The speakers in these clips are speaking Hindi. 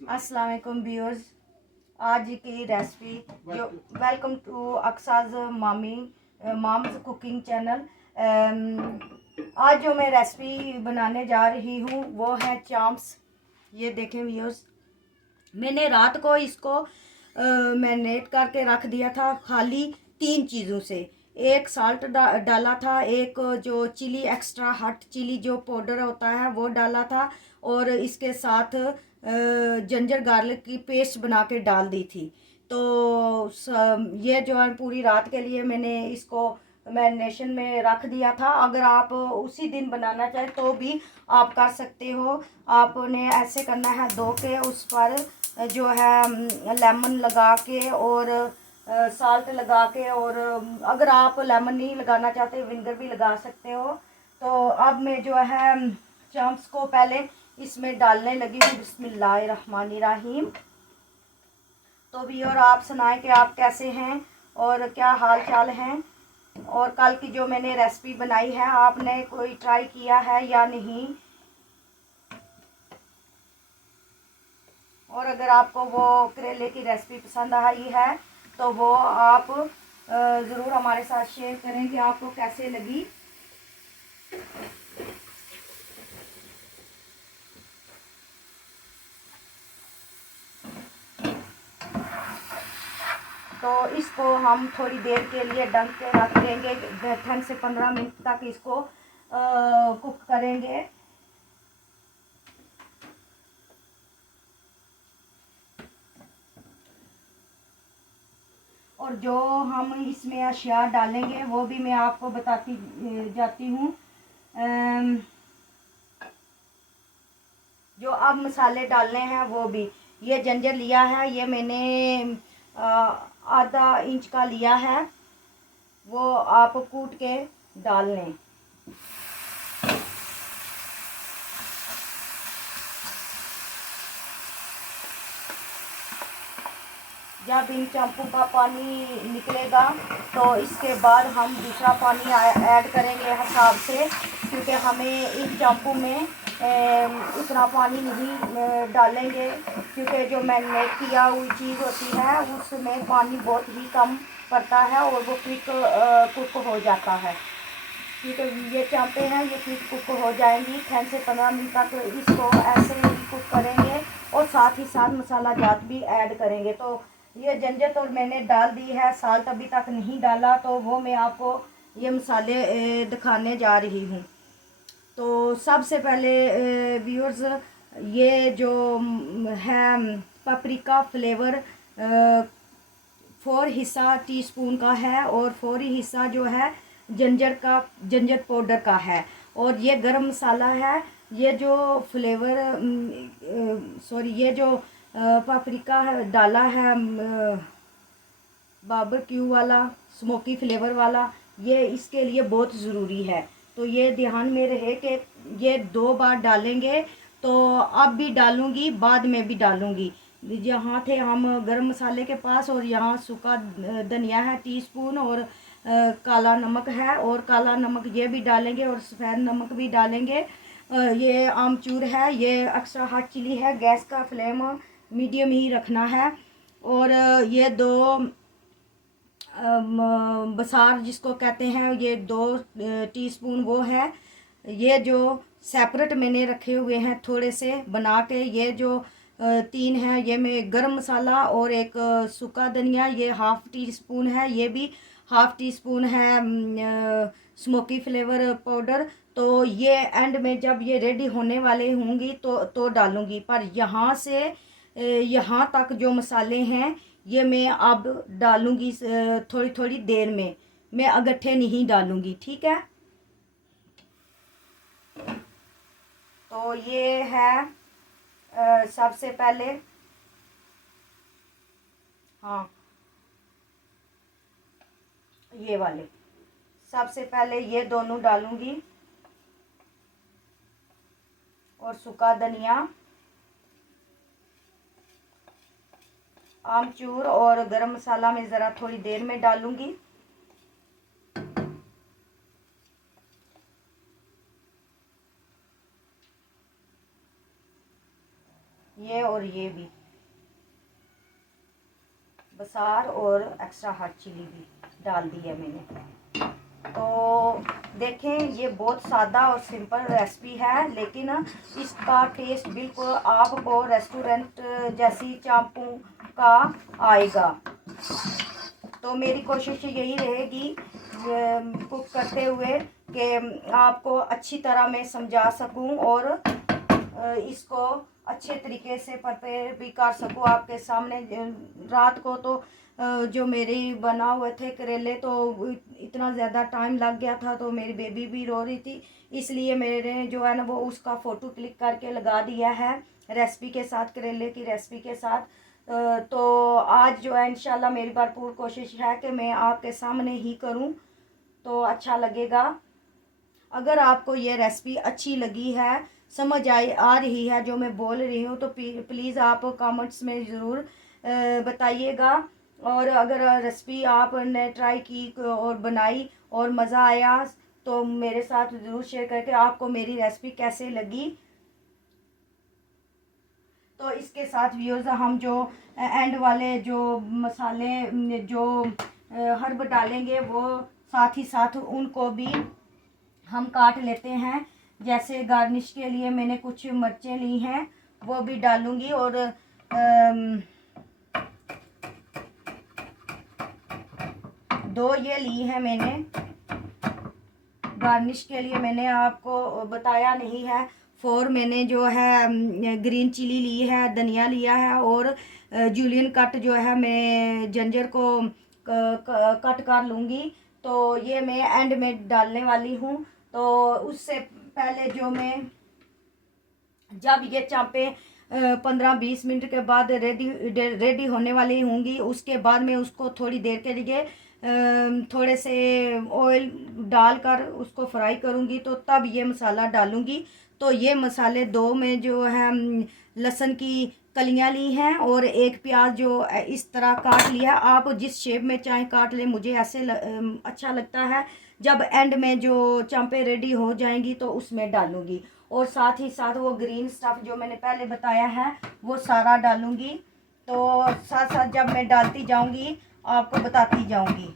अस्सलाम वालेकुम व्यूअर्स। आज की रेसिपी जो वेलकम टू अक्साज माम्स कुकिंग चैनल। आज जो मैं रेसिपी बनाने जा रही हूँ वो है चाम्प्स। ये देखें व्यूअर्स, मैंने रात को इसको मैरिनेट करके रख दिया था खाली 3 चीज़ों से। एक साल्ट डाला था, एक जो चिली एक्स्ट्रा हॉट चिली जो पाउडर होता है वो डाला था, और इसके साथ जिंजर गार्लिक की पेस्ट बना के डाल दी थी। तो ये जो है पूरी रात के लिए मैंने इसको मैरिनेशन में रख दिया था। अगर आप उसी दिन बनाना चाहें तो भी आप कर सकते हो। आपने ऐसे करना है, धो के उस पर जो है लेमन लगा के और साल्ट लगा के, और अगर आप लेमन नहीं लगाना चाहते विनेगर भी लगा सकते हो। तो अब मैं जो है चाम्प्स को पहले इसमें डालने लगी हूँ। बिस्मिल्लाहिर्रहमानिर्रहीम। तो भी और आप सुनाएं कि आप कैसे हैं और क्या हाल चाल हैं, और कल की जो मैंने रेसिपी बनाई है आपने कोई ट्राई किया है या नहीं, और अगर आपको वो करेले की रेसिपी पसंद आई है तो वो आप ज़रूर हमारे साथ शेयर करें कि आपको कैसे लगी। तो इसको हम थोड़ी देर के लिए ढक के रख देंगे, 10 से 15 मिनट तक इसको कुक करेंगे। और जो हम इसमें अशिया डालेंगे वो भी मैं आपको बताती जाती हूँ। जो अब मसाले डालने हैं वो भी, ये जिंजर लिया है, ये मैंने आधा इंच का लिया है, वो आप कूट के डाल लें। जब इन चाम्पू का पानी निकलेगा तो इसके बाद हम दूसरा पानी ऐड करेंगे हिसाब से, क्योंकि हमें इन चाम्पू में उतना पानी नहीं डालेंगे, क्योंकि जो मैरिनेट किया हुई चीज़ होती है उसमें पानी बहुत ही कम पड़ता है और वो क्विक कुक हो जाता है। क्योंकि ये चाहते हैं ये क्विक कुक हो जाएंगी। 10 से 15 मिनट तक इसको ऐसे ही कुक करेंगे और साथ ही साथ मसाला जात भी ऐड करेंगे। तो ये जिंजर तो मैंने डाल दी है, साल्ट अभी तक नहीं डाला, तो वो मैं आपको ये मसाले दिखाने जा रही हूँ। तो सबसे पहले व्यूअर्स, ये जो है पापरिका फ्लेवर 4 हिस्सा टीस्पून का है, और 4 ही हिस्सा जो है जिंजर पाउडर का है, और ये गरम मसाला है। ये जो फ्लेवर सॉरी ये जो पापरिका डाला है बारबेक्यू वाला, स्मोकी फ्लेवर वाला, ये इसके लिए बहुत ज़रूरी है। तो ये ध्यान में रहे कि ये 2 बार डालेंगे, तो अब भी डालूंगी बाद में भी डालूंगी। यहाँ थे हम गरम मसाले के पास, और यहाँ सूखा धनिया है टीस्पून, और काला नमक है, और काला नमक ये भी डालेंगे, और सफ़ेद नमक भी डालेंगे। ये आमचूर है, ये एक्स्ट्रा हॉट चिली है। गैस का फ्लेम मीडियम ही रखना है। और ये 2 बसार जिसको कहते हैं, ये 2 टीस्पून वो है। ये जो सेपरेट मैंने रखे हुए हैं थोड़े से बना के, ये जो 3 है, ये मैं गरम मसाला और एक सूखा धनिया, ये हाफ़ टी स्पून है, ये भी हाफ़ टी स्पून है स्मोकी फ्लेवर पाउडर। तो ये एंड में जब ये रेडी होने वाले होंगी तो डालूंगी। पर यहाँ से यहाँ तक जो मसाले हैं ये मैं अब डालूंगी थोड़ी थोड़ी देर में, मैं इकट्ठे नहीं डालूंगी, ठीक है। तो ये है सबसे पहले, हाँ ये वाले, सबसे पहले ये दोनों डालूंगी, और सूखा धनिया, आमचूर और गरम मसाला मैं ज़रा थोड़ी देर में डालूंगी। ये और ये भी बसार और एक्स्ट्रा हॉट चिली भी डाल दी है मैंने। तो देखें, ये बहुत सादा और सिंपल रेसिपी है, लेकिन इसका टेस्ट बिल्कुल आपको रेस्टोरेंट जैसी चांपों का आएगा। तो मेरी कोशिश यही रहेगी कुक करते हुए कि आपको अच्छी तरह मैं समझा सकूं और इसको अच्छे तरीके से प्रिपेयर भी कर सकूं आपके सामने। रात को तो जो मेरी बना हुए थे करेले, तो इतना ज़्यादा टाइम लग गया था, तो मेरी बेबी भी रो रही थी, इसलिए मेरे जो है ना वो उसका फ़ोटो क्लिक करके लगा दिया है रेसिपी के साथ, करेले की रेसिपी के साथ। तो आज जो है इंशाल्लाह मेरी भरपूर कोशिश है कि मैं आपके सामने ही करूं तो अच्छा लगेगा। अगर आपको ये रेसिपी अच्छी लगी है, समझ आ रही है जो मैं बोल रही हूँ, तो प्लीज़ आप कमेंट्स में ज़रूर बताइएगा। और अगर रेसिपी आपने ट्राई की और बनाई और मज़ा आया, तो मेरे साथ ज़रूर शेयर करके आपको मेरी रेसिपी कैसे लगी। तो इसके साथ व्यूअर्स हम जो एंड वाले जो मसाले जो हर्ब डालेंगे, वो साथ ही साथ उनको भी हम काट लेते हैं। जैसे गार्निश के लिए मैंने कुछ मिर्चें ली हैं, वो भी डालूंगी। और दो ये ली है मैंने गार्निश के लिए, मैंने आपको बताया नहीं है। 4 मैंने जो है ग्रीन चिली ली है, धनिया लिया है, और जूलियन कट जो है मैं जिंजर को कट कर लूँगी। तो ये मैं एंड में डालने वाली हूँ। तो उससे पहले जो मैं जब ये चांपे 15-20 मिनट के बाद रेडी होने वाली होंगी, उसके बाद मैं उसको थोड़ी देर के लिए थोड़े से ऑयल डालकर उसको फ्राई करूँगी, तो तब ये मसाला डालूँगी। तो ये मसाले दो में जो है लहसुन की कलियां ली हैं, और एक प्याज जो इस तरह काट लिया। आप जिस शेप में चाहे काट लें, मुझे ऐसे अच्छा लगता है। जब एंड में जो चांपे रेडी हो जाएंगी तो उसमें डालूँगी, और साथ ही साथ वो ग्रीन स्टफ जो मैंने पहले बताया है वो सारा डालूँगी। तो साथ साथ जब मैं डालती जाऊँगी आपको बताती जाऊँगी।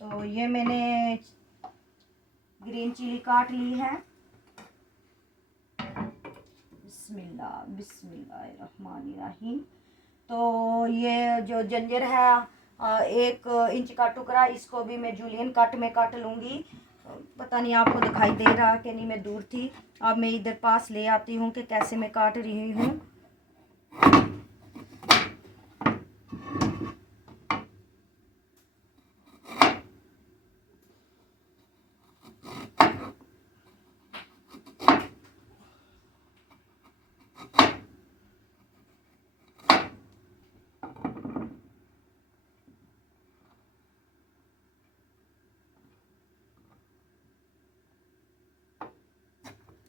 तो ये मैंने ग्रीन चिली काट ली है। बिस्मिल्लाह बिस्मिल्लाहिर्रहमानिर्रहीम। तो ये जो जंजर है 1 इंच का टुकड़ा, इसको भी मैं जूलियन कट में काट लूँगी। पता नहीं आपको दिखाई दे रहा कि नहीं, मैं दूर थी। अब मैं इधर पास ले आती हूँ कि कैसे मैं काट रही हूँ।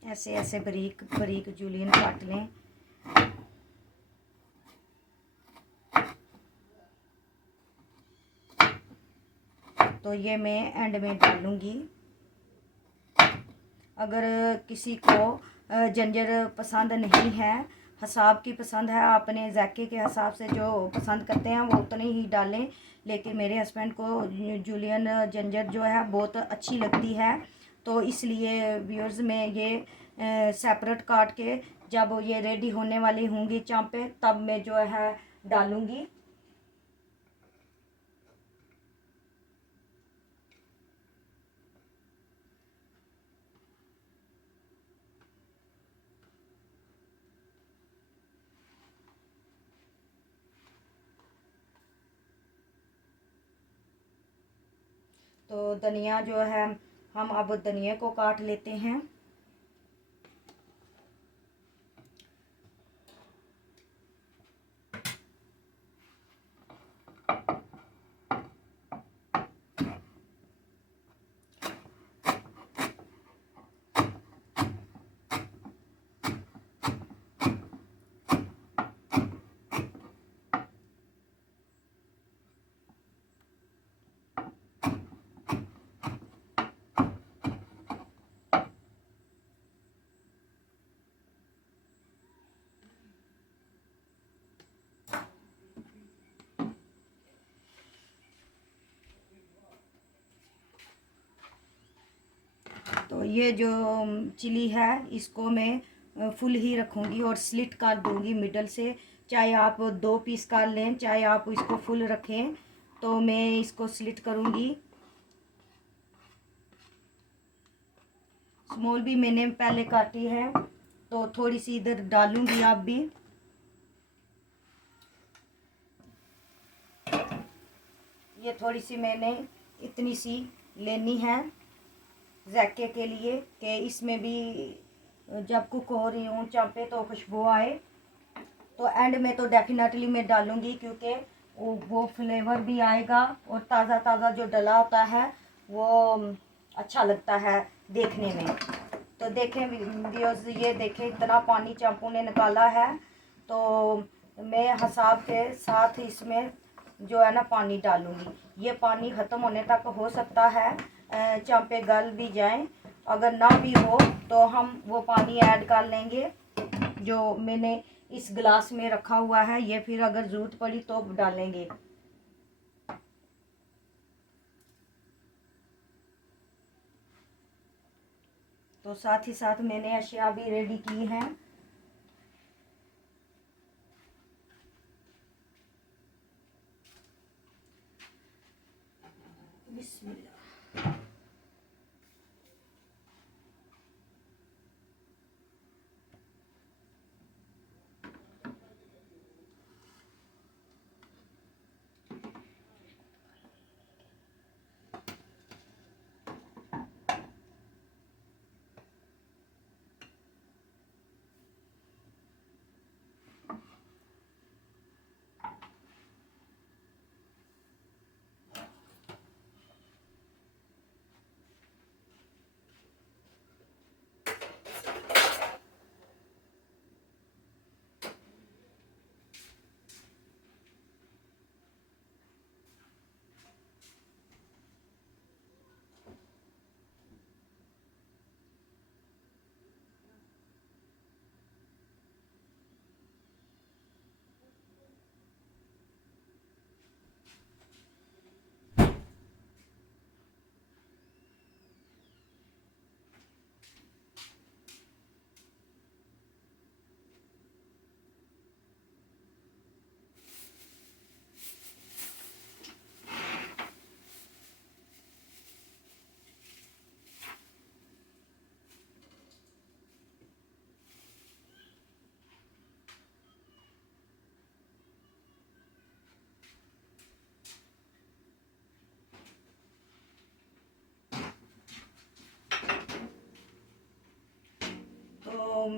ऐसे ऐसे बारीक बारीक जूलियन काट लें। तो ये मैं एंड में डालूँगी। अगर किसी को जंजर पसंद नहीं है, हिसाब की पसंद है, अपने जायके के हिसाब से जो पसंद करते हैं वो उतने ही डालें। लेकिन मेरे हस्बैंड को जूलियन जंजर जो है बहुत अच्छी लगती है, तो इसलिए व्यूअर्स में ये सेपरेट काट के जब ये रेडी होने वाली होंगी चांपे, तब मैं जो है डालूँगी। तो धनिया जो है हम अब धनिया को काट लेते हैं। ये जो चिली है इसको मैं फुल ही रखूँगी और स्लिट कर दूँगी मिडल से। चाहे आप 2 पीस कर लें, चाहे आप इसको फुल रखें, तो मैं इसको स्लिट करूँगी। स्मॉल भी मैंने पहले काटी है, तो थोड़ी सी इधर डालूँगी आप भी। ये थोड़ी सी मैंने इतनी सी लेनी है ज़ायके के लिए, कि इसमें भी जब कुक हो रही हूँ चांपे तो खुशबू आए। तो एंड में तो डेफिनेटली मैं डालूँगी, क्योंकि वो फ्लेवर भी आएगा और ताज़ा ताज़ा जो डला होता है वो अच्छा लगता है देखने में। तो देखें व्यूअर्स, ये देखें इतना पानी चांपू ने निकाला है, तो मैं हिसाब के साथ इसमें जो है ना पानी डालूँगी। ये पानी ख़त्म होने तक हो सकता है चांपे गल भी जाएं। अगर ना भी हो तो हम वो पानी ऐड कर लेंगे जो मैंने इस गिलास में रखा हुआ है। ये फिर अगर ज़रूरत पड़ी तो डालेंगे। तो साथ ही साथ मैंने अशिया भी रेडी की हैं। बिस्मिल्लाह।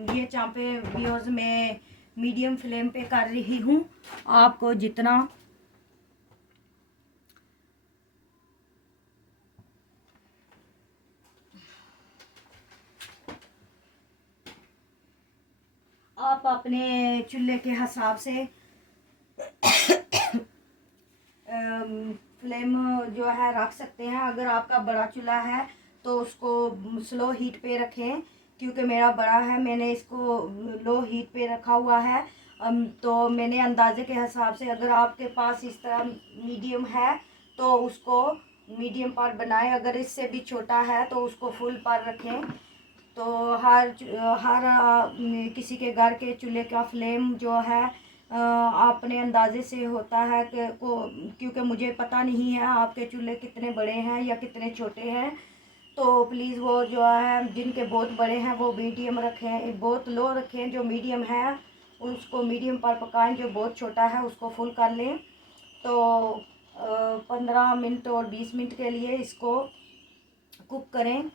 ये चांपे व्यूअर्स मैं मीडियम फ्लेम पे कर रही हूँ। आपको जितना आप अपने चूल्हे के हिसाब से फ्लेम जो है रख सकते हैं। अगर आपका बड़ा चूल्हा है तो उसको स्लो हीट पे रखें, क्योंकि मेरा बड़ा है, मैंने इसको लो हीट पे रखा हुआ है। तो मैंने अंदाजे के हिसाब से, अगर आपके पास इस तरह मीडियम है तो उसको मीडियम पर बनाएं, अगर इससे भी छोटा है तो उसको फुल पर रखें। तो हर किसी के घर के चूल्हे का फ्लेम जो है अपने अंदाजे से होता है क्योंकि मुझे पता नहीं है आपके चूल्हे कितने बड़े हैं या कितने छोटे हैं। तो प्लीज़ वो जो है जिनके बहुत बड़े हैं वो मीडियम रखें, बहुत लो रखें। जो मीडियम है उसको मीडियम पर पकाएं, जो बहुत छोटा है उसको फुल कर लें। तो 15 मिनट और 20 मिनट के लिए इसको कुक करें।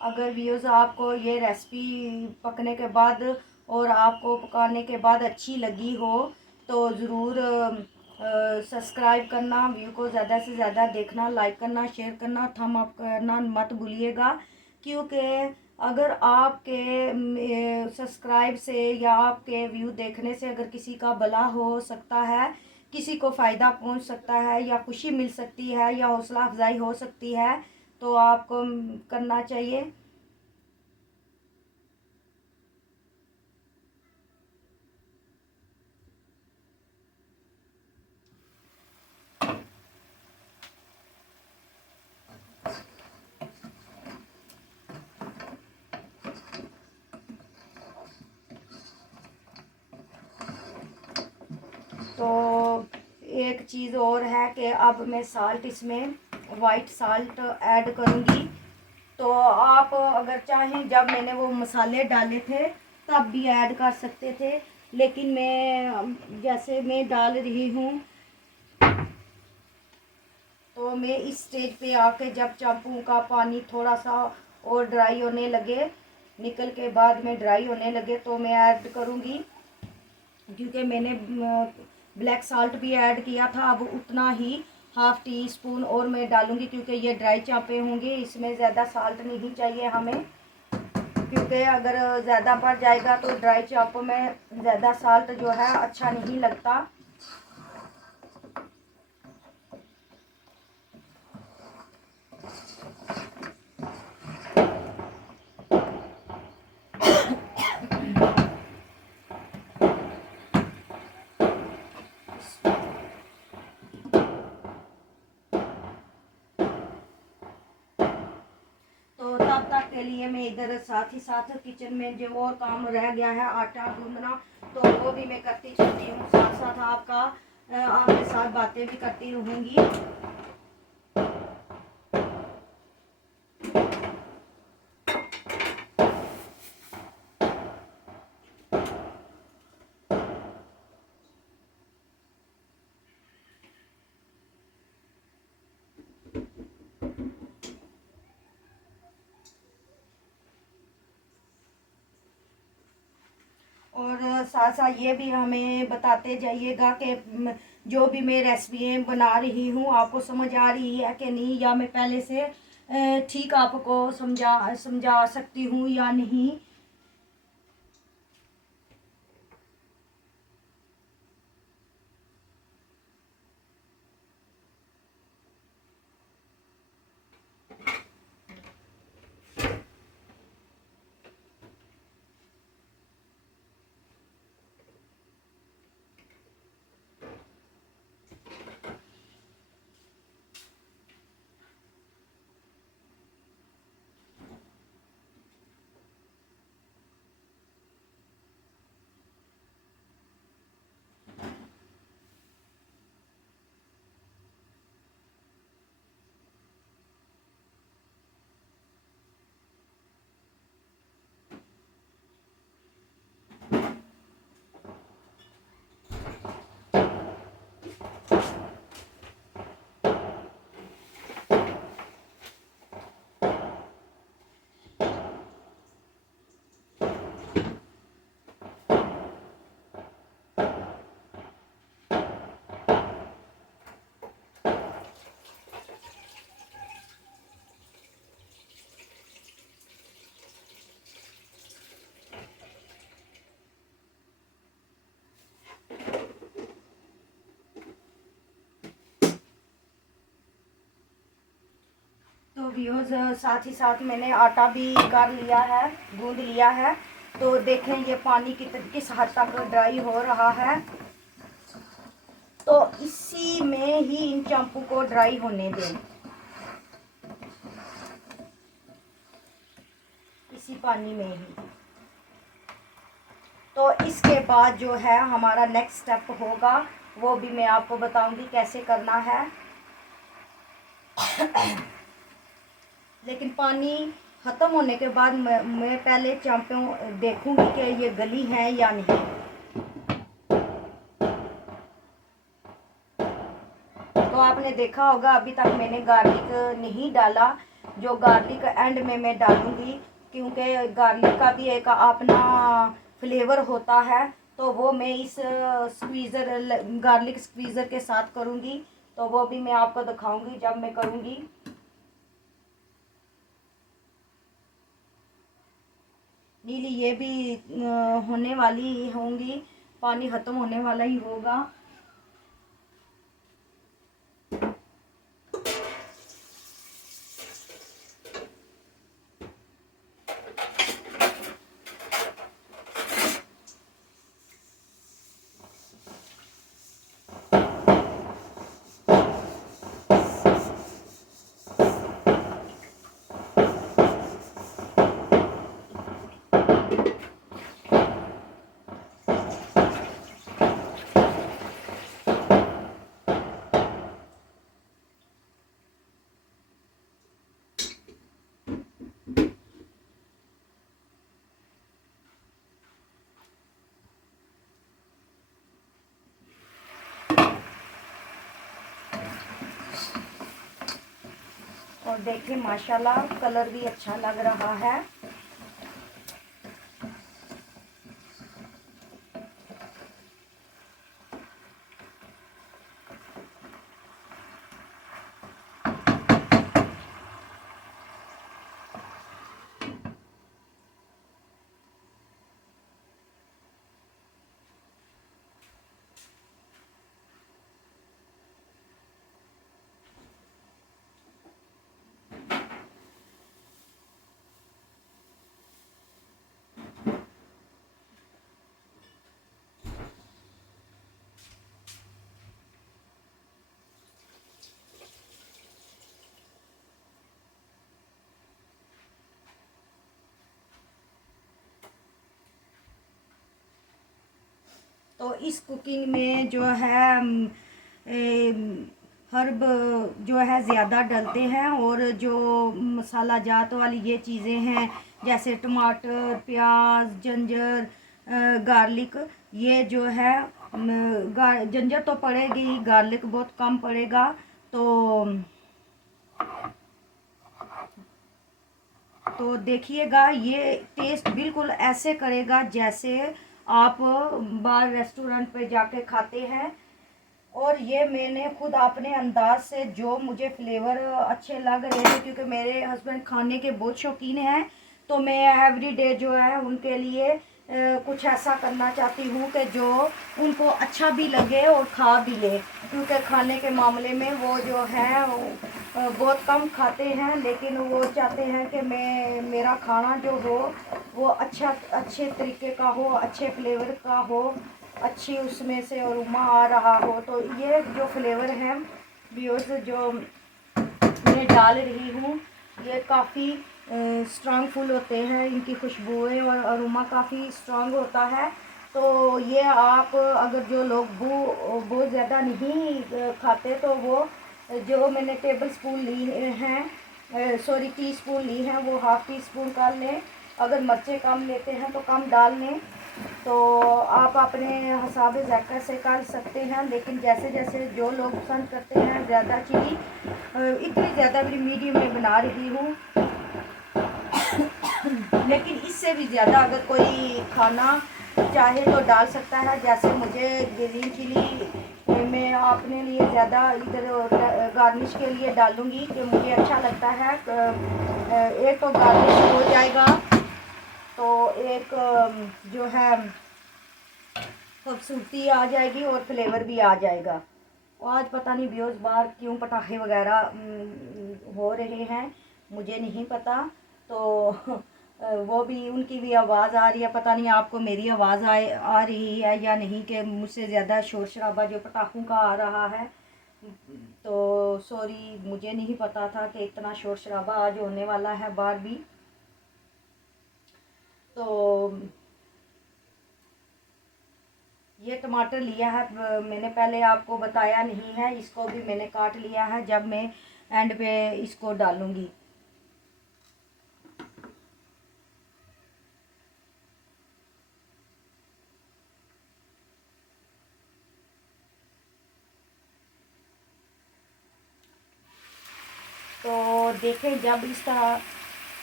अगर व्यूअर्स आपको ये रेसिपी पकने के बाद और आपको पकाने के बाद अच्छी लगी हो तो ज़रूर सब्सक्राइब करना, व्यू को ज़्यादा से ज़्यादा देखना, लाइक करना, शेयर करना, थम अप करना मत भूलिएगा। क्योंकि अगर आपके सब्सक्राइब से या आपके व्यू देखने से अगर किसी का भला हो सकता है, किसी को फ़ायदा पहुंच सकता है, या खुशी मिल सकती है, या हौसला अफजाई हो सकती है, तो आपको करना चाहिए। तो एक चीज़ और है कि अब मैं साल्ट इसमें वाइट साल्ट ऐड करूँगी। तो आप अगर चाहें जब मैंने वो मसाले डाले थे तब भी ऐड कर सकते थे, लेकिन मैं जैसे मैं डाल रही हूँ तो मैं इस स्टेज पे आके जब चांपू का पानी थोड़ा सा और ड्राई होने लगे, निकल के बाद में ड्राई होने लगे, तो मैं ऐड करूँगी। क्योंकि मैंने ब्लैक साल्ट भी ऐड किया था, अब उतना ही हाफ़ टी स्पून और मैं डालूँगी, क्योंकि ये ड्राई चांपे होंगे, इसमें ज़्यादा साल्ट नहीं चाहिए हमें। क्योंकि अगर ज़्यादा बढ़ जाएगा तो ड्राई चांपों में ज़्यादा साल्ट जो है अच्छा नहीं लगता। तो तब तक के लिए मैं इधर साथ ही साथ किचन में जो और काम रह गया है आटा गूंदना, तो वो भी मैं करती चलती हूँ, साथ साथ आपके साथ बातें भी करती रहूँगी। और साथ साथ ये भी हमें बताते जाइएगा कि जो भी मैं रेसिपी बना रही हूँ आपको समझ आ रही है कि नहीं, या मैं पहले से ठीक आपको समझा सकती हूँ या नहीं। तो व्यूअर्स साथ ही साथ मैंने आटा भी कर लिया है, गूंद लिया है। तो देखें ये पानी किस हद तक ड्राई हो रहा है। तो इसी में ही इन चांपू को ड्राई होने दें, इसी पानी में ही। तो इसके बाद जो है हमारा नेक्स्ट स्टेप होगा वो भी मैं आपको बताऊंगी कैसे करना है। लेकिन पानी ख़त्म होने के बाद मैं पहले चांपों देखूंगी कि ये गली है या नहीं। तो आपने देखा होगा अभी तक मैंने गार्लिक नहीं डाला, जो गार्लिक एंड में मैं डालूंगी, क्योंकि गार्लिक का भी एक अपना फ्लेवर होता है। तो वो मैं इस गार्लिक स्क्वीज़र के साथ करूंगी, तो वो भी मैं आपको दिखाऊंगी जब मैं करूंगी। नीली ये भी होने वाली होंगी, पानी ख़त्म होने वाला ही होगा। देखिए माशाल्लाह कलर भी अच्छा लग रहा है। तो इस कुकिंग में जो है हर्ब जो है ज़्यादा डलते हैं, और जो मसाला जात वाली ये चीज़ें हैं जैसे टमाटर, प्याज, जिंजर, गार्लिक, ये जो है जिंजर तो पड़ेगी, गार्लिक बहुत कम पड़ेगा। तो देखिएगा ये टेस्ट बिल्कुल ऐसे करेगा जैसे आप बाहर रेस्टोरेंट पे जाके खाते हैं। और ये मैंने खुद अपने अंदाज से जो मुझे फ्लेवर अच्छे लग रहे थे, क्योंकि मेरे हस्बैंड खाने के बहुत शौकीन हैं, तो मैं एवरी डे जो है उनके लिए कुछ ऐसा करना चाहती हूँ कि जो उनको अच्छा भी लगे और खा भी ले, क्योंकि खाने के मामले में वो जो है बहुत कम खाते हैं, लेकिन वो चाहते हैं कि मेरा खाना जो हो वो अच्छे तरीके का हो, अच्छे फ्लेवर का हो, अच्छी उसमें से अरोमा आ रहा हो। तो ये जो फ्लेवर है व्यूअर्स जो मैं डाल रही हूँ, ये काफ़ी स्ट्रांग फुल होते हैं, इनकी खुशबुएं और अरोमा काफ़ी स्ट्रांग होता है। तो ये आप अगर जो लोग बहुत ज़्यादा नहीं खाते, तो वो जो मैंने टेबल स्पून ली हैं, सॉरी टी स्पून ली हैं, वो हाफ़ टी स्पून कर लें। अगर मिर्चें कम लेते हैं तो कम डाल लें, तो आप अपने हिसाब ज़ायक़ा से कर सकते हैं। लेकिन जैसे जैसे जो लोग पसंद करते हैं ज़्यादा चिली, इतनी ज़्यादा भी मीडियम में बना रही हूँ, लेकिन इससे भी ज़्यादा अगर कोई खाना चाहे तो डाल सकता है। जैसे मुझे ग्रीन चिली मैं अपने लिए ज़्यादा इधर गार्निश के लिए डालूँगी कि मुझे अच्छा लगता है। एक तो गार्निश हो जाएगा, तो एक जो है खूबसूरती आ जाएगी और फ्लेवर भी आ जाएगा। और आज पता नहीं व्यूअर्स बाहर क्यों पटाखे वगैरह हो रहे हैं, मुझे नहीं पता। तो वो भी उनकी भी आवाज़ आ रही है, पता नहीं आपको मेरी आवाज़ आ रही है या नहीं, कि मुझसे ज़्यादा शोर शराबा जो पटाखों का आ रहा है। तो सॉरी, मुझे नहीं पता था कि इतना शोर शराबा आज होने वाला है बाहर भी। तो ये टमाटर लिया है, मैंने पहले आपको बताया नहीं है, इसको भी मैंने काट लिया है, जब मैं एंड पे इसको डालूंगी। तो देखें जब इस तरह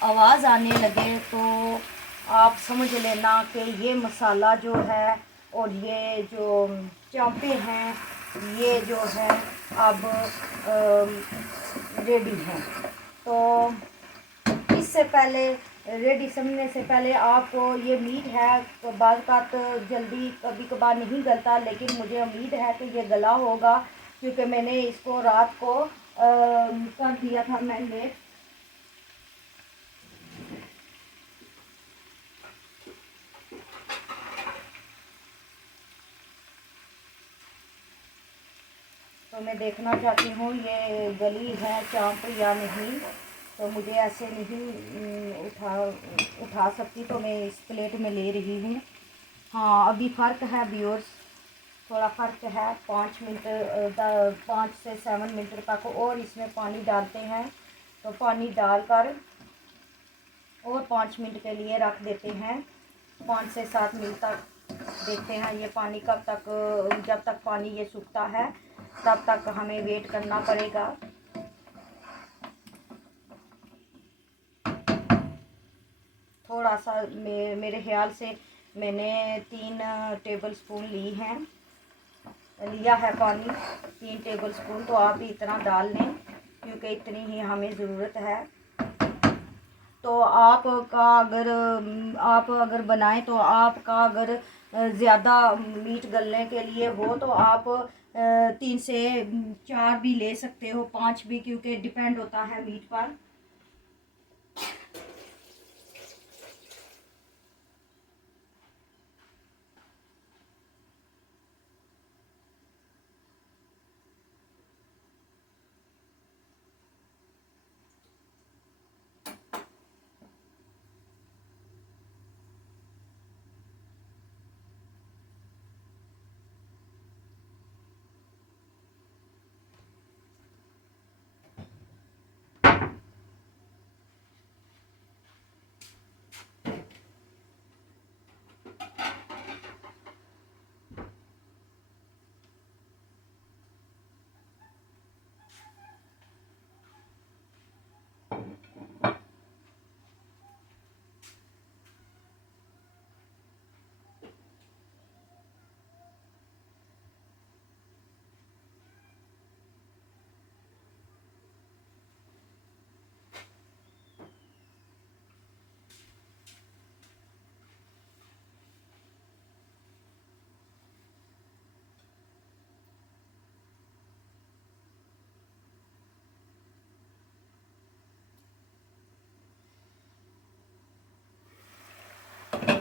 आवाज़ आने लगे तो आप समझ लेना कि ये मसाला जो है और ये जो चांपे हैं ये जो है अब रेडी हैं। तो इससे पहले रेडी समझने से पहले आपको ये उम्मीद है, तो बाज़ बात जल्दी कभी कभार नहीं गलता, लेकिन मुझे उम्मीद है कि ये गला होगा, क्योंकि मैंने इसको रात को कर दिया था मैंने। तो मैं देखना चाहती हूँ ये गली है चांप या नहीं, तो मुझे ऐसे नहीं उठा सकती, तो मैं इस प्लेट में ले रही हूँ। हाँ अभी फ़र्क है व्यूअर्स, थोड़ा फ़र्क है, 5 से 7 मिनट तक और इसमें पानी डालते हैं। तो पानी डालकर और 5 मिनट के लिए रख देते हैं, 5 से 7 मिनट तक। देखते हैं ये पानी कब तक, जब तक पानी ये सूखता है तब तक हमें वेट करना पड़ेगा। थोड़ा सा मेरे ख्याल से मैंने 3 टेबल स्पून लिया है पानी, 3 टेबल स्पून। तो आप भी इतना डाल लें क्योंकि इतनी ही हमें ज़रूरत है। तो आप अगर बनाएं तो आपका अगर ज़्यादा मीट गलने के लिए हो तो आप 3 से 4 भी ले सकते हो, 5 भी, क्योंकि डिपेंड होता है मीट पर।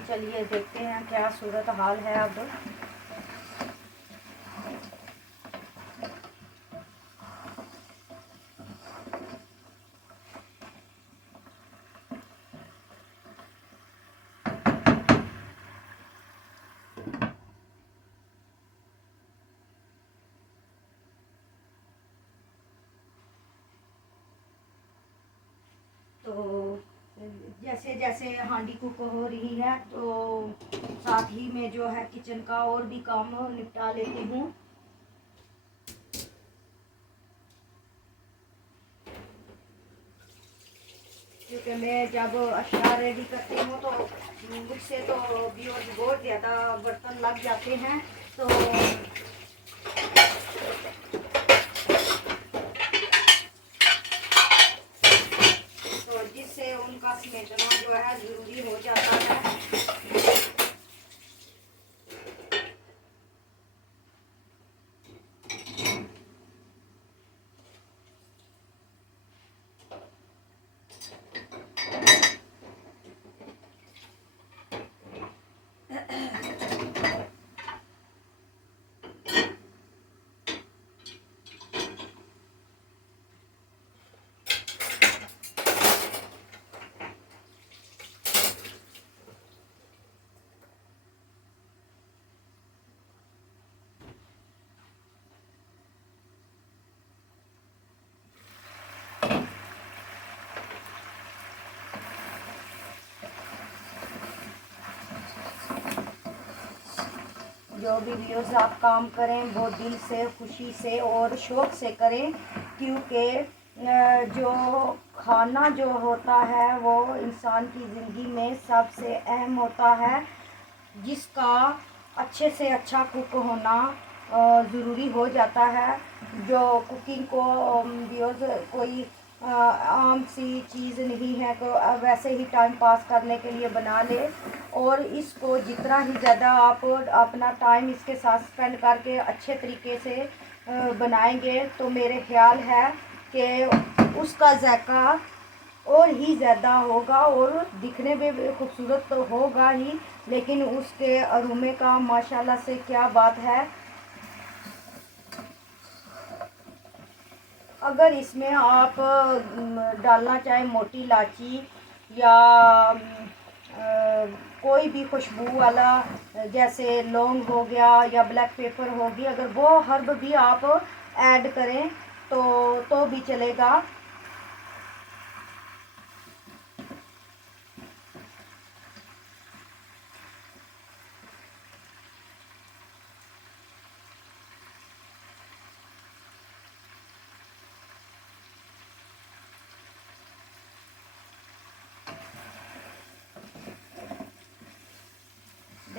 चलिए देखते हैं क्या सूरत हाल है अब। तो जैसे जैसे हांडी कुक हो रही है तो साथ ही में जो है किचन का और भी काम निपटा लेती हूँ। क्योंकि मैं जब अचार रेडी करती हूँ तो मुझसे तो बहुत ज़्यादा बर्तन लग जाते हैं। तो जिससे उनका समेटना जो है ज़रूरी हो जाता है। जो भी व्यूअर्स आप काम करें बहुत दिल से, खुशी से और शौक़ से करें, क्योंकि जो खाना जो होता है वो इंसान की ज़िंदगी में सबसे अहम होता है, जिसका अच्छे से अच्छा कुक होना ज़रूरी हो जाता है। जो कुकिंग को व्यूअर्स कोई आम सी चीज़ नहीं है, तो वैसे ही टाइम पास करने के लिए बना ले। और इसको जितना ही ज़्यादा आप अपना टाइम इसके साथ स्पेंड करके अच्छे तरीके से बनाएंगे तो मेरे ख्याल है कि उसका जायका और ही ज़्यादा होगा और दिखने में भी खूबसूरत तो होगा ही, लेकिन उसके अरोमे का माशाल्लाह से क्या बात है। अगर इसमें आप डालना चाहें मोटी इलायची या कोई भी खुशबू वाला जैसे लौंग हो गया या ब्लैक पेपर होगी, अगर वो हर्ब भी आप ऐड करें तो भी चलेगा।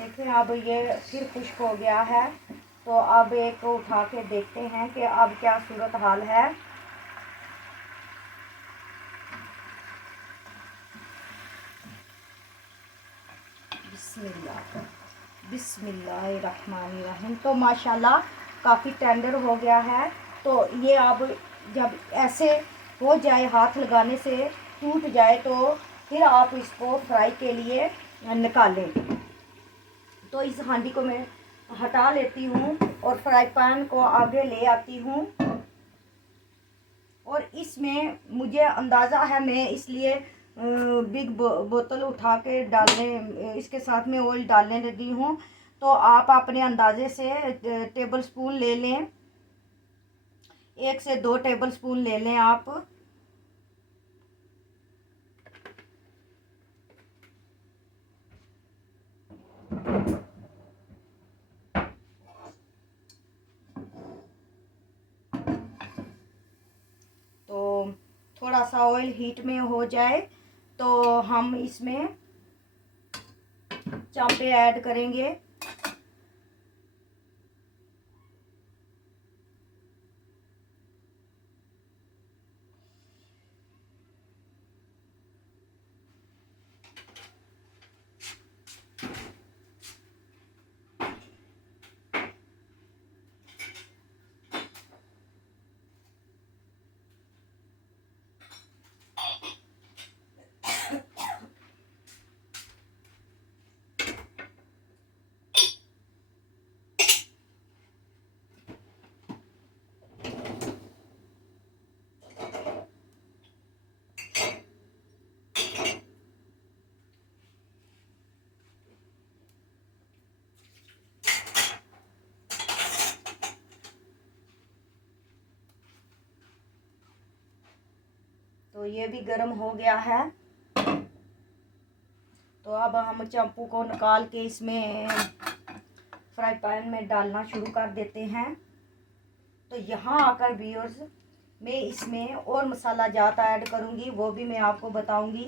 देखें अब ये फिर खुश्क हो गया है। तो अब एक को उठा के देखते हैं कि अब क्या सूरत हाल है। बिस्मिल्लाहिर्रहमानिर्रहीम। तो माशाल्लाह काफ़ी टेंडर हो गया है। तो ये अब जब ऐसे हो जाए, हाथ लगाने से टूट जाए, तो फिर आप इसको फ्राई के लिए निकालें। तो इस हांडी को मैं हटा लेती हूँ और फ्राई पैन को आगे ले आती हूँ। और इसमें मुझे अंदाज़ा है, मैं इसलिए बिग बोतल उठा के डालने, इसके साथ में ऑयल डालने लगी हूँ। तो आप अपने अंदाजे से टेबल स्पून ले लें, 1 से 2 टेबल स्पून ले लें आप। तो थोड़ा सा ऑयल हीट में हो जाए तो हम इसमें चांपे ऐड करेंगे। तो ये भी गर्म हो गया है। तो अब हम चाकू को निकाल के इसमें फ्राई पैन में डालना शुरू कर देते हैं। तो यहाँ आकर व्यूअर्स मैं इसमें और मसाला जात ऐड करूँगी, वो भी मैं आपको बताऊँगी,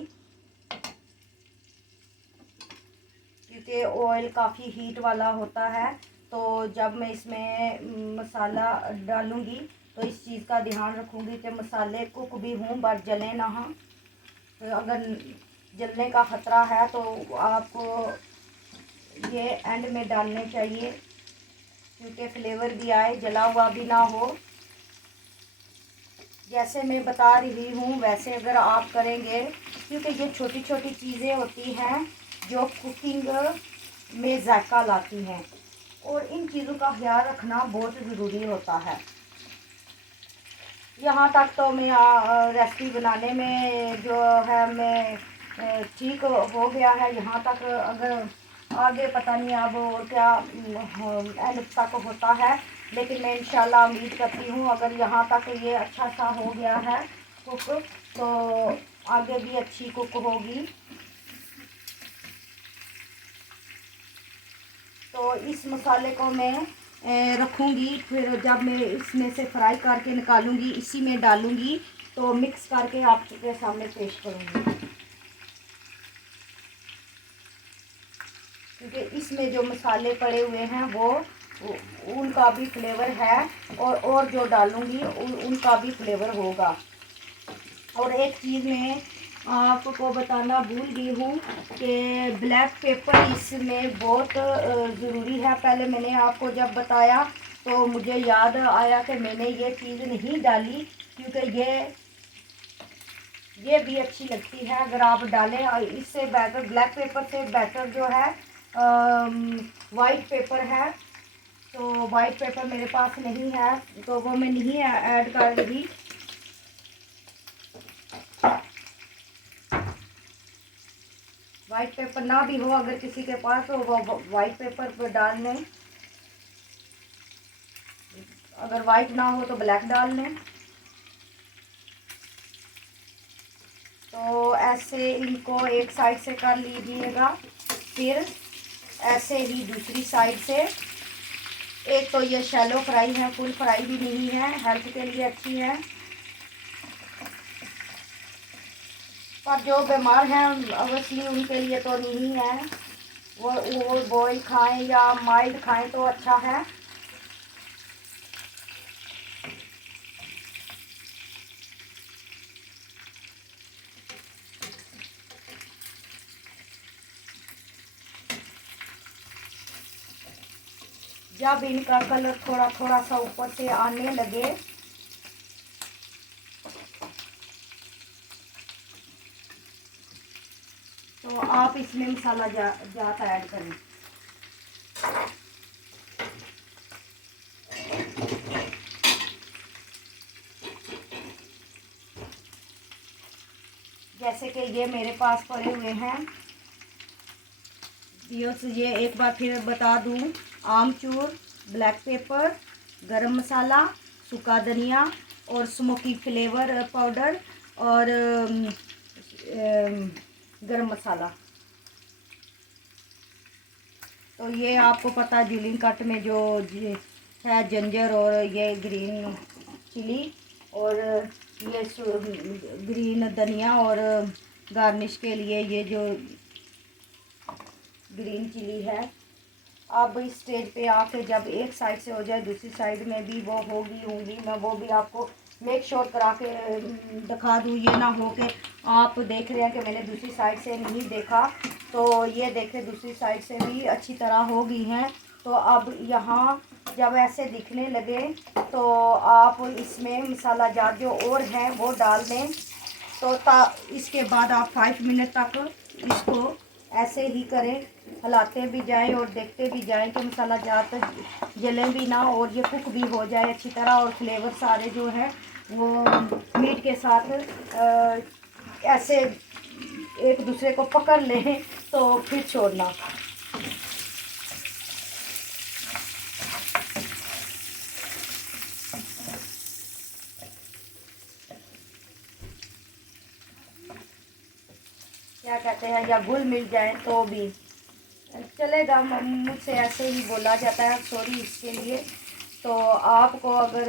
क्योंकि ऑयल काफ़ी हीट वाला होता है। तो जब मैं इसमें मसाला डालूँगी तो इस चीज़ का ध्यान रखूँगी कि मसाले कुक भी हों बट जले ना हों। तो अगर जलने का ख़तरा है तो आपको ये एंड में डालने चाहिए, क्योंकि फ्लेवर भी आए, जला हुआ भी ना हो। जैसे मैं बता रही हूँ वैसे अगर आप करेंगे, क्योंकि ये छोटी छोटी चीज़ें होती हैं जो कुकिंग में जायका लाती हैं, और इन चीज़ों का ख्याल रखना बहुत ज़रूरी होता है। यहाँ तक तो मैं रेसिपी बनाने में जो है मैं ठीक हो गया है यहाँ तक। अगर आगे पता नहीं अब और क्या एंड तक होता है, लेकिन मैं इंशाल्लाह उम्मीद करती हूँ अगर यहाँ तक ये अच्छा सा हो गया है कुक, तो आगे भी अच्छी कुक होगी। तो इस मसाले को मैं रखूँगी, फिर जब मैं इसमें से फ्राई करके निकालूंगी इसी में डालूंगी, तो मिक्स करके आपके सामने पेश करूँगी। क्योंकि इसमें जो मसाले पड़े हुए हैं वो उनका भी फ्लेवर है, और जो डालूंगी उनका भी फ्लेवर होगा। और एक चीज़ मैं आपको बताना भूल गई हूँ कि ब्लैक पेपर इसमें बहुत ज़रूरी है। पहले मैंने आपको जब बताया तो मुझे याद आया कि मैंने ये चीज़ नहीं डाली, क्योंकि ये भी अच्छी लगती है अगर आप डालें। इससे बेटर ब्लैक पेपर से बेटर जो है वाइट पेपर है। तो वाइट पेपर मेरे पास नहीं है तो वो मैं नहीं ऐड कर रही। वाइट पेपर ना भी हो अगर किसी के पास, तो वो वाइट पेपर पर डाल लें। अगर वाइट ना हो तो ब्लैक डाल लें। तो ऐसे इनको एक साइड से कर लीजिएगा, फिर ऐसे ही दूसरी साइड से। एक तो ये शैलो फ्राई है, फुल फ्राई भी नहीं है, हेल्थ के लिए अच्छी है, पर जो बीमार हैं ऑब्वियसली उनके लिए तो नहीं है। वो बॉयल खाएं या माइल्ड खाएं तो अच्छा है। जब इनका कलर थोड़ा थोड़ा सा ऊपर से आने लगे तो आप इसमें मसाला जात ऐड करें। जैसे कि ये मेरे पास पड़े हुए हैं ये एक बार फिर बता दूं, आमचूर, ब्लैक पेपर, गरम मसाला, सूखा धनिया और स्मोकी फ्लेवर पाउडर और गरम मसाला। तो ये आपको पता जीलिंग कट में जो है जिंजर और ये ग्रीन चिली और ये ग्रीन धनिया और गार्निश के लिए ये जो ग्रीन चिली है। अब इस स्टेज पे आके जब एक साइड से हो जाए दूसरी साइड में भी वो होंगी मैं वो भी आपको मेक श्योर करा के दिखा दूँ। ये ना हो के आप देख रहे हैं कि मैंने दूसरी साइड से नहीं देखा, तो ये देखें दूसरी साइड से भी अच्छी तरह हो गई हैं। तो अब यहाँ जब ऐसे दिखने लगे तो आप इसमें मसाला जार जो और है वो डाल दें। तो इसके बाद आप 5 मिनट तक इसको ऐसे ही करें, हिलाते भी जाएं और देखते भी जाएं कि मसाला ज़्यादा जले भी ना और ये कुक भी हो जाए अच्छी तरह और फ्लेवर सारे जो है वो मीट के साथ ऐसे एक दूसरे को पकड़ लें तो फिर छोड़ना। क्या कहते हैं, या घुल मिल जाए तो भी चलेगा, मुझसे ऐसे ही बोला जाता है, सॉरी इसके लिए। तो आपको अगर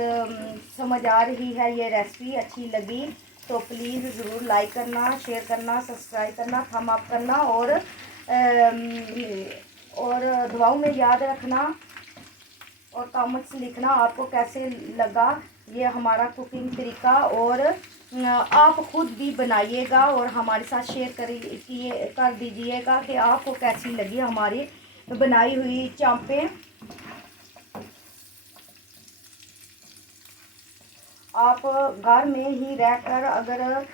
समझ आ रही है ये रेसिपी अच्छी लगी तो प्लीज़ ज़रूर लाइक करना, शेयर करना, सब्सक्राइब करना, थम अप करना और दुआओं में याद रखना और कमेंट्स लिखना आपको कैसे लगा ये हमारा कुकिंग तरीका। और आप खुद भी बनाइएगा और हमारे साथ शेयर कर दीजिएगा कि आपको कैसी लगी हमारी बनाई हुई चांपें। आप घर में ही रहकर अगर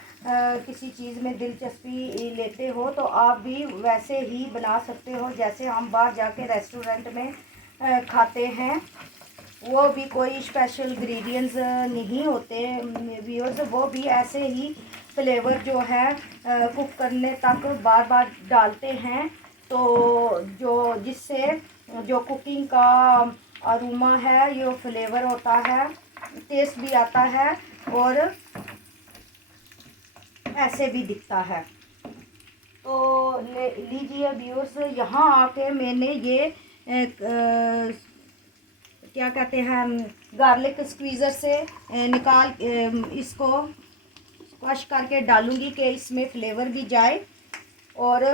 किसी चीज़ में दिलचस्पी लेते हो तो आप भी वैसे ही बना सकते हो जैसे हम बाहर जाके रेस्टोरेंट में खाते हैं। वो भी कोई स्पेशल इंग्रेडिएंट्स नहीं होते व्यूअर्स, वो भी ऐसे ही फ्लेवर जो है कुक करने तक बार बार डालते हैं तो जो जिससे जो कुकिंग का अरोमा है ये फ्लेवर होता है, टेस्ट भी आता है और ऐसे भी दिखता है। तो लीजिए व्यूअर्स, यहाँ आके मैंने ये क्या कहते हैं गार्लिक स्क्वीज़र से निकाल इसको स्क्वैश करके डालूंगी कि इसमें फ्लेवर भी जाए और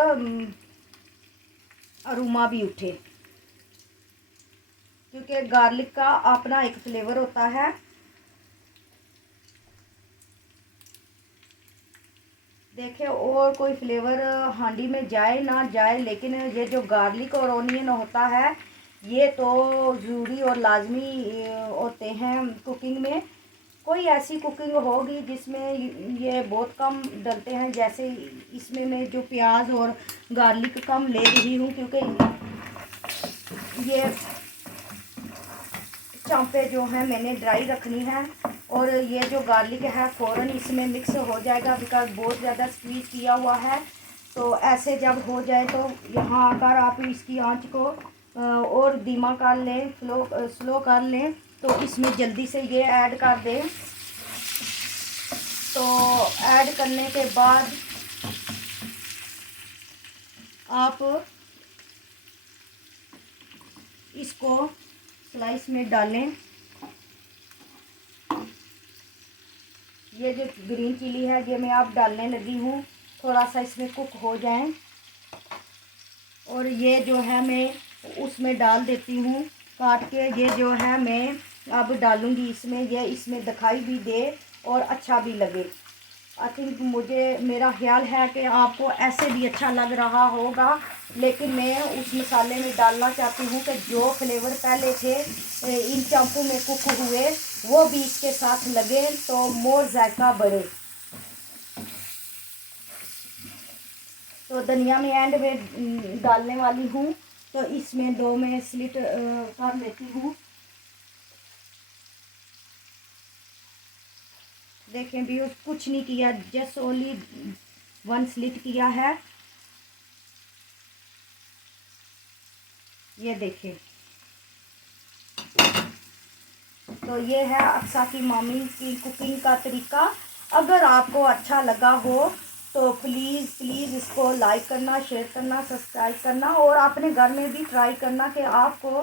अरोमा भी उठे, क्योंकि गार्लिक का अपना एक फ्लेवर होता है। देखिए और कोई फ्लेवर हांडी में जाए ना जाए लेकिन ये जो गार्लिक और ऑनियन होता है ये तो ज़रूरी और लाजमी होते हैं कुकिंग में। कोई ऐसी कुकिंग होगी जिसमें ये बहुत कम डलते हैं, जैसे इसमें मैं जो प्याज और गार्लिक कम ले रही हूँ क्योंकि ये चांपे जो हैं मैंने ड्राई रखनी है और ये जो गार्लिक है फ़ौरन इसमें मिक्स हो जाएगा बिकॉज बहुत ज़्यादा स्क्वीज़ किया हुआ है। तो ऐसे जब हो जाए तो यहाँ आकर आप इसकी आंच को और धीमा कर लें, स्लो कर लें तो इसमें जल्दी से ये ऐड कर दें। तो ऐड करने के बाद आप इसको स्लाइस में डालें। ये जो ग्रीन चिली है ये मैं आप डालने लगी हूँ, थोड़ा सा इसमें कुक हो जाए और ये जो है मैं उसमें डाल देती हूँ काट के। ये जो है मैं अब डालूँगी इसमें, ये इसमें दिखाई भी दे और अच्छा भी लगे। आई थिंक मुझे मेरा ख्याल है कि आपको ऐसे भी अच्छा लग रहा होगा, लेकिन मैं उस मसाले में डालना चाहती हूँ कि जो फ्लेवर पहले थे इन चांपू में कुक हुए वो भी इसके साथ लगे तो मोर जायका बढ़े। तो धनिया में एंड में डालने वाली हूँ, तो इसमें 2 में स्लिट कर लेती हूँ। देखें भी कुछ नहीं किया, जस्ट ओनली 1 स्लिट किया है। ये देखें, तो ये है अक्सा की मामी की कुकिंग का तरीका। अगर आपको अच्छा लगा हो तो प्लीज़ प्लीज़ इसको लाइक करना, शेयर करना, सब्सक्राइब करना और अपने घर में भी ट्राई करना कि आपको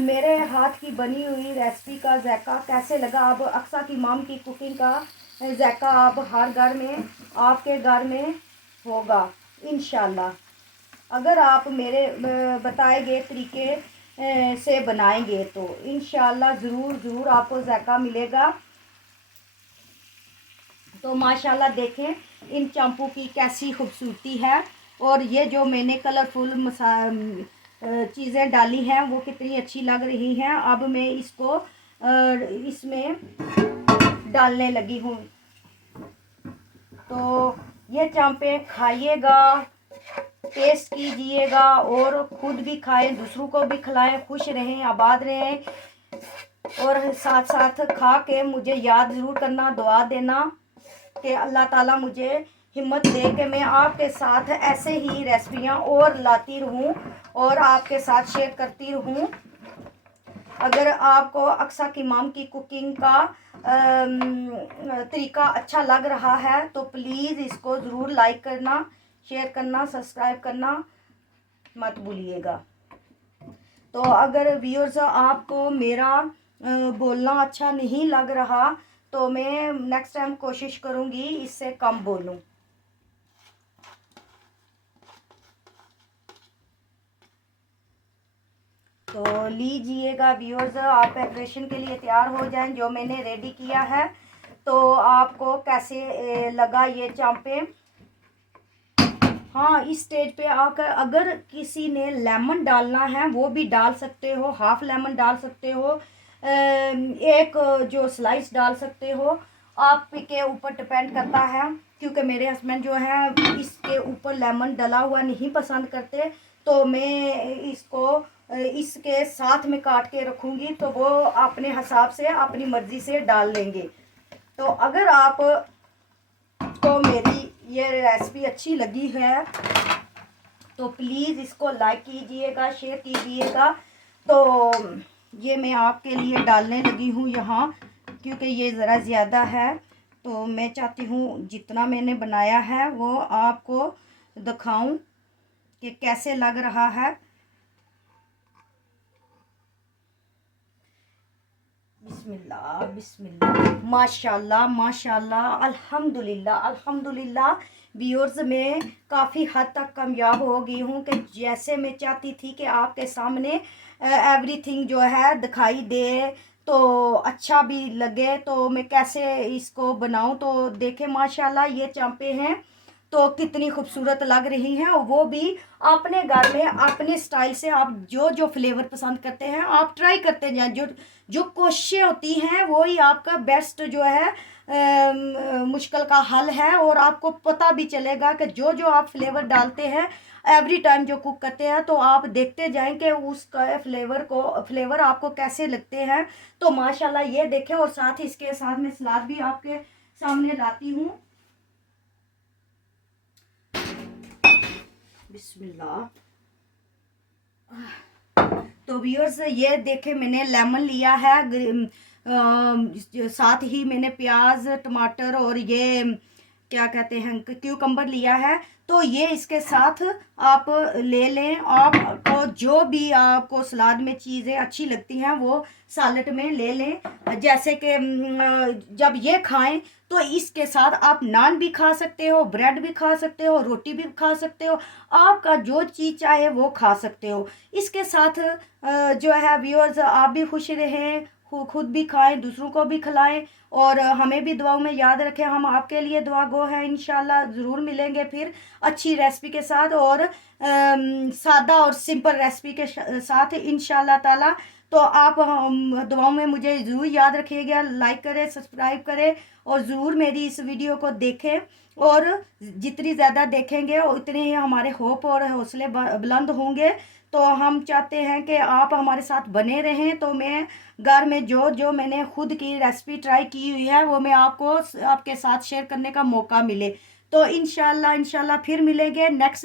मेरे हाथ की बनी हुई रेसिपी का जायका कैसे लगा। अब अक्सा की माम की कुकिंग का जायका अब हर घर में, आपके घर में होगा इंशाल्लाह, अगर आप मेरे बताए गए तरीके से बनाएंगे तो इंशाल्लाह ज़रूर आपको जायका मिलेगा। तो माशाल्लाह देखें इन चांपू की कैसी खूबसूरती है, और ये जो मैंने कलरफुल चीज़ें डाली हैं वो कितनी अच्छी लग रही हैं। अब मैं इसको इसमें डालने लगी हूँ। तो ये चांपे खाइएगा, टेस्ट कीजिएगा और खुद भी खाएं, दूसरों को भी खिलाएं, खुश रहें, आबाद रहें, और साथ साथ खा के मुझे याद ज़रूर करना, दुआ देना कि अल्लाह ताला मुझे हिम्मत दे कि मैं आपके साथ ऐसे ही रेसिपियाँ और लाती रहूँ और आपके साथ शेयर करती रहूँ। अगर आपको अक्सा की माम की कुकिंग का तरीका अच्छा लग रहा है तो प्लीज़ इसको ज़रूर लाइक करना, शेयर करना, सब्सक्राइब करना मत भूलिएगा। तो अगर व्यूअर्स आपको मेरा बोलना अच्छा नहीं लग रहा तो मैं नेक्स्ट टाइम कोशिश करूँगी इससे कम बोलूँ। तो लीजिएगा व्यूअर्स, आप प्रिपरेशन के लिए तैयार हो जाएं। जो मैंने रेडी किया है, तो आपको कैसे लगा ये चांपे। हाँ, इस स्टेज पे आकर अगर किसी ने लेमन डालना है वो भी डाल सकते हो, हाफ लेमन डाल सकते हो, एक जो स्लाइस डाल सकते हो, आपके ऊपर डिपेंड करता है। क्योंकि मेरे हस्बैंड जो है इसके ऊपर लेमन डला हुआ नहीं पसंद करते, तो मैं इसको इसके साथ में काट के रखूँगी, तो वो अपने हिसाब से अपनी मर्ज़ी से डाल लेंगे। तो अगर आप को मेरी ये रेसिपी अच्छी लगी है तो प्लीज़ इसको लाइक कीजिएगा, शेयर कीजिएगा। तो ये मैं आपके लिए डालने लगी हूँ यहाँ, क्योंकि ये ज़रा ज़्यादा है, तो मैं चाहती हूँ जितना मैंने बनाया है वो आपको दिखाऊं कि कैसे लग रहा है। बिस्मिल्लाह बिस्मिल्लाह, माशाल्लाह माशाल्लाह, अल्हम्दुलिल्लाह अल्हम्दुलिल्लाह। व्यूअर्स में काफ़ी हद तक कामयाब हो गई हूँ कि जैसे मैं चाहती थी कि आपके सामने एवरीथिंग जो है दिखाई दे, तो अच्छा भी लगे, तो मैं कैसे इसको बनाऊँ। तो देखें माशाल्लाह ये चांपे हैं तो कितनी खूबसूरत लग रही हैं, और वो भी अपने घर में अपने स्टाइल से आप जो जो फ्लेवर पसंद करते हैं आप ट्राई करते जाएं। जो जो कोशिशें होती हैं वही आपका बेस्ट जो है मुश्किल का हल है, और आपको पता भी चलेगा कि जो जो आप फ्लेवर डालते हैं एवरी टाइम जो कुक करते हैं, तो आप देखते जाएं कि उसका फ्लेवर आपको कैसे लगते हैं। तो माशाल्लाह ये देखें, और साथ ही इसके साथ में सलाद भी आपके सामने लाती हूँ। बिस्मिल्लाह। तो व्यूअर्स ये देखे मैंने लेमन लिया है, साथ ही मैंने प्याज, टमाटर और ये क्या कहते हैं क्यूकम्बर लिया है, तो ये इसके साथ आप ले लें। आपको जो भी आपको सलाद में चीज़ें अच्छी लगती हैं वो सलाद में ले लें। जैसे कि जब ये खाएं तो इसके साथ आप नान भी खा सकते हो, ब्रेड भी खा सकते हो, रोटी भी खा सकते हो, आपका जो चीज़ चाहे वो खा सकते हो। इसके साथ जो है व्यूअर्स, आप भी खुश रहें, खुद भी खाएं, दूसरों को भी खिलाएं, और हमें भी दुआओं में याद रखें। हम आपके लिए दुआ गो है। इंशाल्लाह ज़रूर मिलेंगे फिर अच्छी रेसिपी के साथ, और सादा और सिंपल रेसिपी के साथ इंशाल्लाह ताला। तो आप दुआओं में मुझे ज़रूर याद रखिएगा, लाइक करें, सब्सक्राइब करें, और ज़रूर मेरी इस वीडियो को देखें। और जितनी ज़्यादा देखेंगे उतने ही हमारे होप और हौसले बुलंद होंगे। तो हम चाहते हैं कि आप हमारे साथ बने रहें। तो मैं घर में जो जो मैंने खुद की रेसिपी ट्राई की हुई है वो मैं आपको आपके साथ शेयर करने का मौका मिले। तो इंशाल्लाह फिर मिलेंगे नेक्स्ट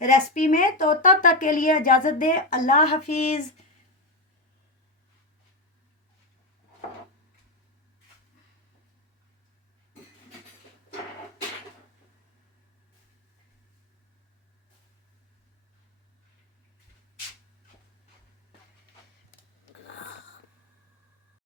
रेसिपी में। तो तब तक के लिए इजाज़त दें। अल्लाह हाफिज़।